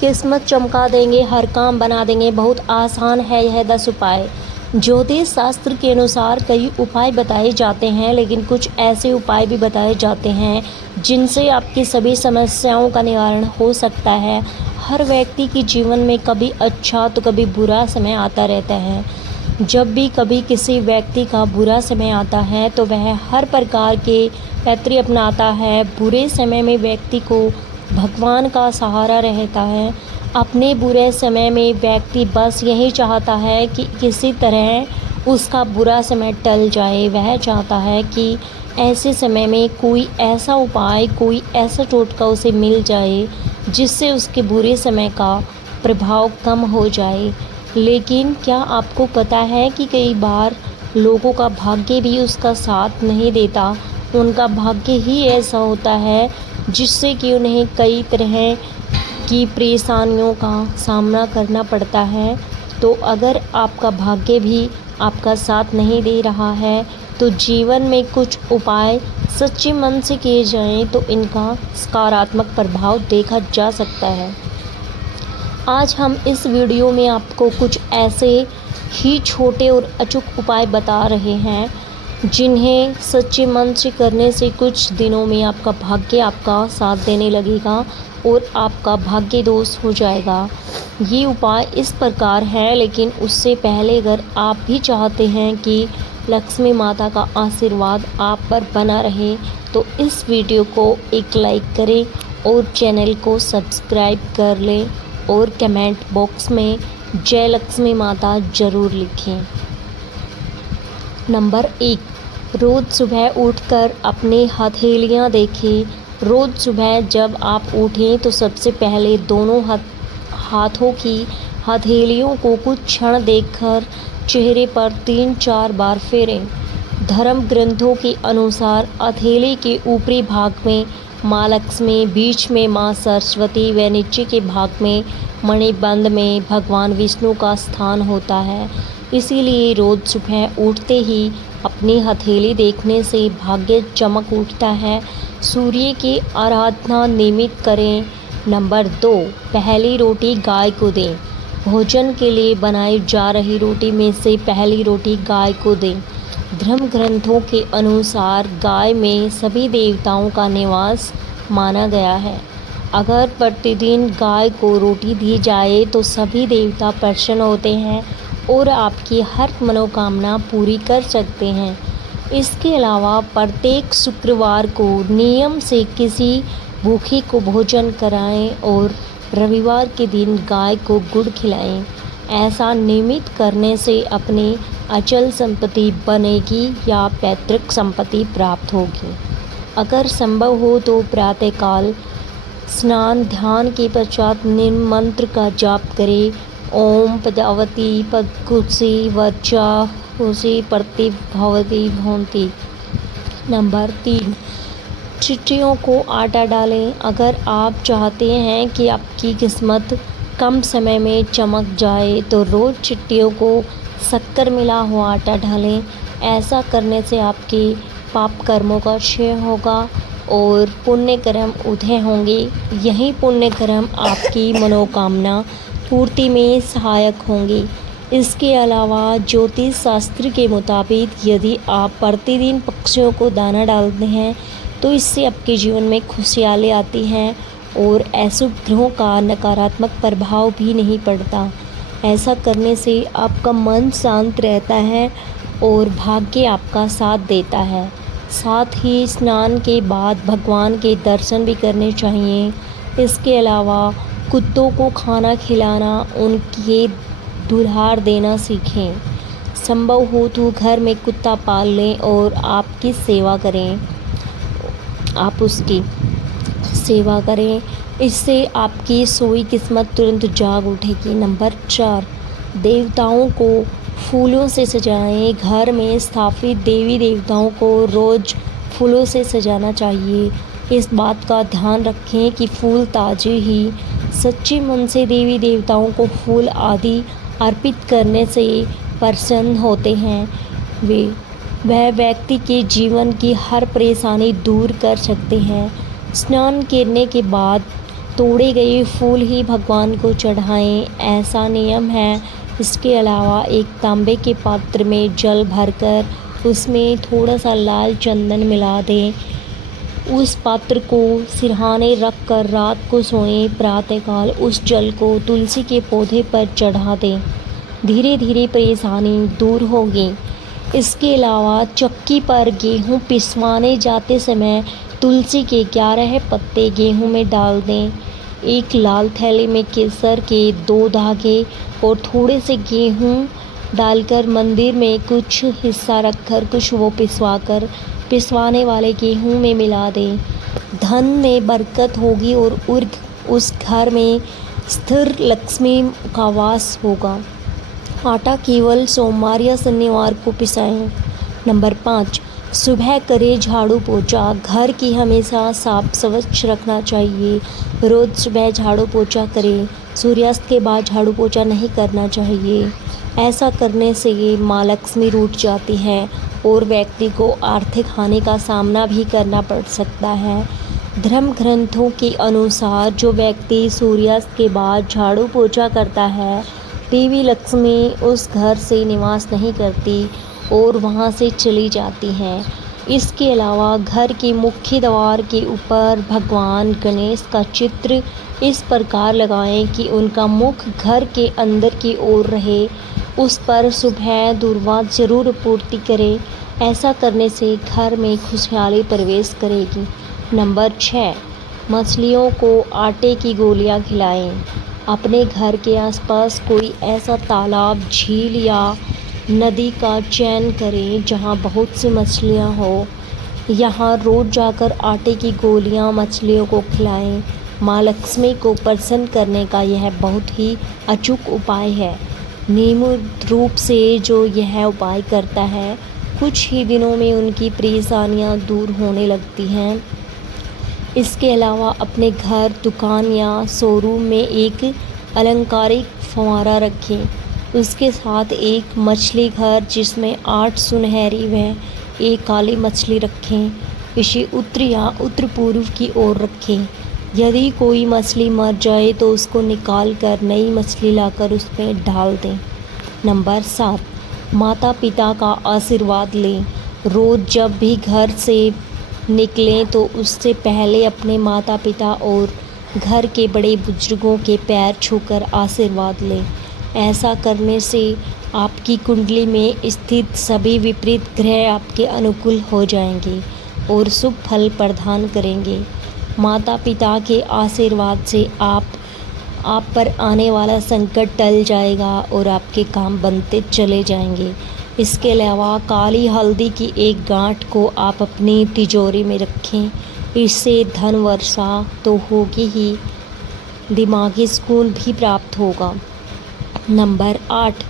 किस्मत चमका देंगे, हर काम बना देंगे। बहुत आसान है यह 10 उपाय। ज्योतिष शास्त्र के अनुसार कई उपाय बताए जाते हैं, लेकिन कुछ ऐसे उपाय भी बताए जाते हैं जिनसे आपकी सभी समस्याओं का निवारण हो सकता है। हर व्यक्ति के जीवन में कभी अच्छा तो कभी बुरा समय आता रहता है। जब भी कभी किसी व्यक्ति का बुरा समय आता है तो वह हर प्रकार के पैतृ अपनाता है। बुरे समय में व्यक्ति को भगवान का सहारा रहता है। अपने बुरे समय में व्यक्ति बस यही चाहता है कि किसी तरह उसका बुरा समय टल जाए। वह चाहता है कि ऐसे समय में कोई ऐसा उपाय, कोई ऐसा टोटका उसे मिल जाए जिससे उसके बुरे समय का प्रभाव कम हो जाए। लेकिन क्या आपको पता है कि कई बार लोगों का भाग्य भी उसका साथ नहीं देता। उनका भाग्य ही ऐसा होता है जिससे कि उन्हें कई तरह की परेशानियों का सामना करना पड़ता है। तो अगर आपका भाग्य भी आपका साथ नहीं दे रहा है तो जीवन में कुछ उपाय सच्चे मन से किए जाएं तो इनका सकारात्मक प्रभाव देखा जा सकता है। आज हम इस वीडियो में आपको कुछ ऐसे ही छोटे और अचूक उपाय बता रहे हैं जिन्हें सच्चे मन से करने से कुछ दिनों में आपका भाग्य आपका साथ देने लगेगा और आपका भाग्य दोष हो जाएगा। ये उपाय इस प्रकार है, लेकिन उससे पहले अगर आप भी चाहते हैं कि लक्ष्मी माता का आशीर्वाद आप पर बना रहे तो इस वीडियो को एक लाइक करें और चैनल को सब्सक्राइब कर लें और कमेंट बॉक्स में जय लक्ष्मी माता ज़रूर लिखें। नंबर 1, रोज़ सुबह उठकर अपनी हथेलियां देखें। रोज़ सुबह जब आप उठें तो सबसे पहले दोनों हाथों की हथेलियों को कुछ क्षण देखकर चेहरे पर 3-4 बार फेरें। धर्म ग्रंथों के अनुसार हथेली के ऊपरी भाग में माँ लक्ष्मी, बीच में माँ सरस्वती व नीचे के भाग में मणिबंध में भगवान विष्णु का स्थान होता है। इसीलिए रोज़ सुबह उठते ही अपनी हथेली देखने से भाग्य चमक उठता है। सूर्य की आराधना नियमित करें। नंबर 2, पहली रोटी गाय को दें। भोजन के लिए बनाई जा रही रोटी में से पहली रोटी गाय को दें। धर्म ग्रंथों के अनुसार गाय में सभी देवताओं का निवास माना गया है। अगर प्रतिदिन गाय को रोटी दी जाए तो सभी देवता प्रसन्न होते हैं और आपकी हर मनोकामना पूरी कर सकते हैं। इसके अलावा प्रत्येक शुक्रवार को नियम से किसी भूखे को भोजन कराएं और रविवार के दिन गाय को गुड़ खिलाएं। ऐसा नियमित करने से अपनी अचल संपत्ति बनेगी या पैतृक संपत्ति प्राप्त होगी। अगर संभव हो तो प्रातःकाल स्नान ध्यान के पश्चात निम्न मंत्र का जाप करें। ओम प्रजावती पदकुशी वर्चा खुशी प्रतिभवती भवंती। नंबर 3, चिट्ठियों को आटा डालें। अगर आप चाहते हैं कि आपकी किस्मत कम समय में चमक जाए तो रोज़ चिट्ठियों को शक्कर मिला हुआ आटा डालें। ऐसा करने से आपके पाप कर्मों का क्षय होगा और पुण्य कर्म उदय होंगे। यही पुण्य कर्म आपकी मनोकामना पूर्ति में सहायक होंगे। इसके अलावा ज्योतिष शास्त्र के मुताबिक यदि आप प्रतिदिन पक्षियों को दाना डालते हैं तो इससे आपके जीवन में खुशहाली आती हैं और अशुभ ग्रहों का नकारात्मक प्रभाव भी नहीं पड़ता। ऐसा करने से आपका मन शांत रहता है और भाग्य आपका साथ देता है। साथ ही स्नान के बाद भगवान के दर्शन भी करने चाहिए। इसके अलावा कुत्तों को खाना खिलाना, उनके दुलार देना सीखें। संभव हो तो घर में कुत्ता पाल लें और आपकी सेवा करें, आप उसकी सेवा करें। इससे आपकी सोई किस्मत तुरंत जाग उठेगी। नंबर 4, देवताओं को फूलों से सजाएं। घर में स्थापित देवी देवताओं को रोज़ फूलों से सजाना चाहिए। इस बात का ध्यान रखें कि फूल ताज़े ही। सच्चे मन से देवी देवताओं को फूल आदि अर्पित करने से प्रसन्न होते हैं। वह व्यक्ति के जीवन की हर परेशानी दूर कर सकते हैं। स्नान करने के बाद तोड़े गए फूल ही भगवान को चढ़ाएं, ऐसा नियम है। इसके अलावा एक तांबे के पात्र में जल भरकर उसमें थोड़ा सा लाल चंदन मिला दें। उस पात्र को सिरहाने रख कर रात को सोएं। प्रातःकाल उस जल को तुलसी के पौधे पर चढ़ा दें। धीरे धीरे परेशानी दूर होगी। इसके अलावा चक्की पर गेहूं पिसवाने जाते समय तुलसी के 11 पत्ते गेहूं में डाल दें। एक लाल थैली में केसर के 2 धागे और थोड़े से गेहूं डालकर मंदिर में कुछ हिस्सा रखकर कुछ वो पिसवाने वाले गेहूं में मिला दें। धन में बरकत होगी और उस घर में स्थिर लक्ष्मी का वास होगा। आटा केवल सोमवार या शनिवार को पिसाएं। नंबर 5, सुबह करें झाड़ू पोछा। घर की हमेशा साफ स्वच्छ रखना चाहिए। रोज़ सुबह झाड़ू पोछा करें। सूर्यास्त के बाद झाड़ू पोछा नहीं करना चाहिए। ऐसा करने से माँ लक्ष्मी रूठ जाती है और व्यक्ति को आर्थिक हानि का सामना भी करना पड़ सकता है। धर्म ग्रंथों के अनुसार जो व्यक्ति सूर्यास्त के बाद झाड़ू पोछा करता है, देवी लक्ष्मी उस घर से निवास नहीं करती और वहां से चली जाती हैं। इसके अलावा घर के मुख्य द्वार के ऊपर भगवान गणेश का चित्र इस प्रकार लगाएं कि उनका मुख घर के अंदर की ओर रहे। उस पर सुबह दुर्वा जरूर पूर्ति करें। ऐसा करने से घर में खुशहाली प्रवेश करेगी। नंबर 6, मछलियों को आटे की गोलियां खिलाएं। अपने घर के आसपास कोई ऐसा तालाब, झील या नदी का चयन करें जहां बहुत सी मछलियां हो। यहां रोज जाकर आटे की गोलियां मछलियों को खिलाएं। माँ लक्ष्मी को प्रसन्न करने का यह बहुत ही अचूक उपाय है। नियमित रूप से जो यह उपाय करता है, कुछ ही दिनों में उनकी परेशानियां दूर होने लगती हैं। इसके अलावा अपने घर, दुकान या शोरूम में एक अलंकारिक फव्वारा रखें। उसके साथ एक मछली घर जिसमें 8 सुनहरी व 1 काली मछली रखें। इसे उत्तर या उत्तर पूर्व की ओर रखें। यदि कोई मछली मर जाए तो उसको निकाल कर नई मछली लाकर उसमें डाल दें। नंबर 7, माता पिता का आशीर्वाद लें। रोज़ जब भी घर से निकलें तो उससे पहले अपने माता पिता और घर के बड़े बुजुर्गों के पैर छूकर आशीर्वाद लें। ऐसा करने से आपकी कुंडली में स्थित सभी विपरीत ग्रह आपके अनुकूल हो जाएंगे और शुभ फल प्रदान करेंगे। माता पिता के आशीर्वाद से आप पर आने वाला संकट टल जाएगा और आपके काम बनते चले जाएंगे। इसके अलावा काली हल्दी की एक गांठ को आप अपनी तिजोरी में रखें। इससे धन वर्षा तो होगी ही, दिमागी सुकून भी प्राप्त होगा। नंबर 8,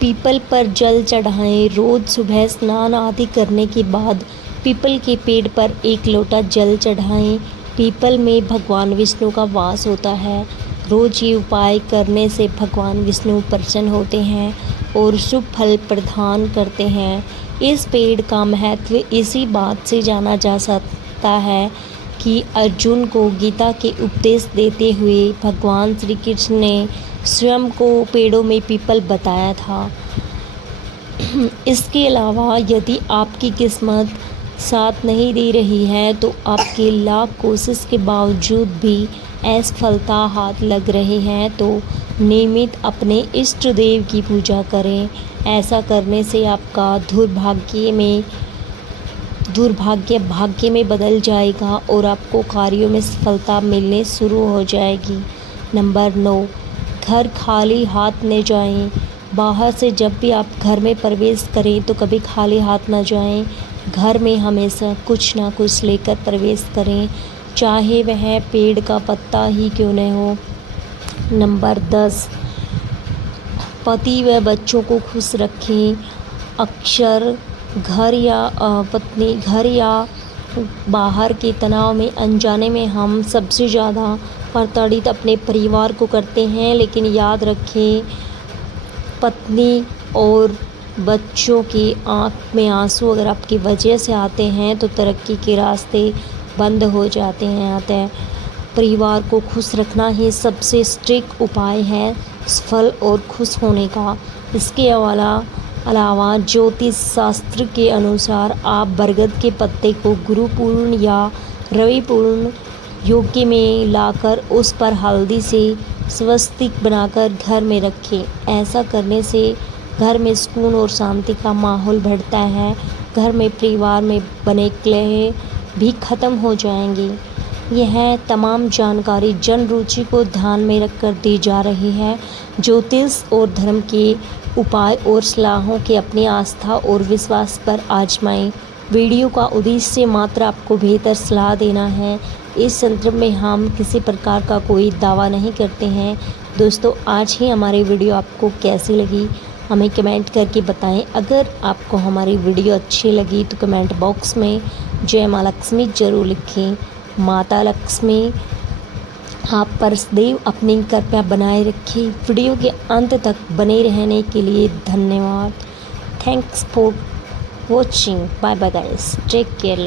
पीपल पर जल चढ़ाएं। रोज़ सुबह स्नान आदि करने के बाद पीपल के पेड़ पर 1 लोटा जल चढ़ाएं। पीपल में भगवान विष्णु का वास होता है। रोज़ ये उपाय करने से भगवान विष्णु प्रसन्न होते हैं और शुभ फल प्रदान करते हैं। इस पेड़ का महत्व इसी बात से जाना जा सकता है कि अर्जुन को गीता के उपदेश देते हुए भगवान श्री कृष्ण ने स्वयं को पेड़ों में पीपल बताया था। इसके अलावा यदि आपकी किस्मत साथ नहीं दे रही है तो आपके लाख कोशिश के बावजूद भी असफलता हाथ लग रहे हैं तो नियमित अपने इष्ट देव की पूजा करें। ऐसा करने से आपका दुर्भाग्य भाग्य में बदल जाएगा और आपको कार्यों में सफलता मिलने शुरू हो जाएगी। नंबर 9, घर खाली हाथ न जाएं। बाहर से जब भी आप घर में प्रवेश करें तो कभी खाली हाथ न जाएं। घर में हमेशा कुछ ना कुछ लेकर प्रवेश करें, चाहे वह पेड़ का पत्ता ही क्यों न हो। नंबर 10, पति व बच्चों को खुश रखें। अक्सर घर या बाहर के तनाव में अनजाने में हम सबसे ज़्यादा प्रताड़ित अपने परिवार को करते हैं, लेकिन याद रखें पत्नी और बच्चों की आँख में आंसू अगर आपकी वजह से आते हैं तो तरक्की के रास्ते बंद हो जाते हैं। परिवार को खुश रखना ही सबसे स्ट्रिक्ट उपाय है सफल और खुश होने का। इसके अलावा ज्योतिष शास्त्र के अनुसार आप बरगद के पत्ते को गुरुपूर्ण या रविपूर्ण योग्य में लाकर उस पर हल्दी से स्वस्तिक बनाकर घर में रखें। ऐसा करने से घर में सुकून और शांति का माहौल बढ़ता है। घर में परिवार में बने कलह भी खत्म हो जाएंगे। यह तमाम जानकारी जन रुचि को ध्यान में रखकर दी जा रही है। ज्योतिष और धर्म के उपाय और सलाहों के अपनी आस्था और विश्वास पर आजमाएं। वीडियो का उद्देश्य मात्र आपको बेहतर सलाह देना है। इस संदर्भ में हम किसी प्रकार का कोई दावा नहीं करते हैं। दोस्तों, आज ही हमारी वीडियो आपको कैसी लगी हमें कमेंट करके बताएं। अगर आपको हमारी वीडियो अच्छी लगी तो कमेंट बॉक्स में जय माँ लक्ष्मी जरूर लिखें। माता लक्ष्मी आप पर सदैव अपनी कृपा बनाए रखें। वीडियो के अंत तक बने रहने के लिए धन्यवाद। Thanks for watching. Bye bye guys, take care.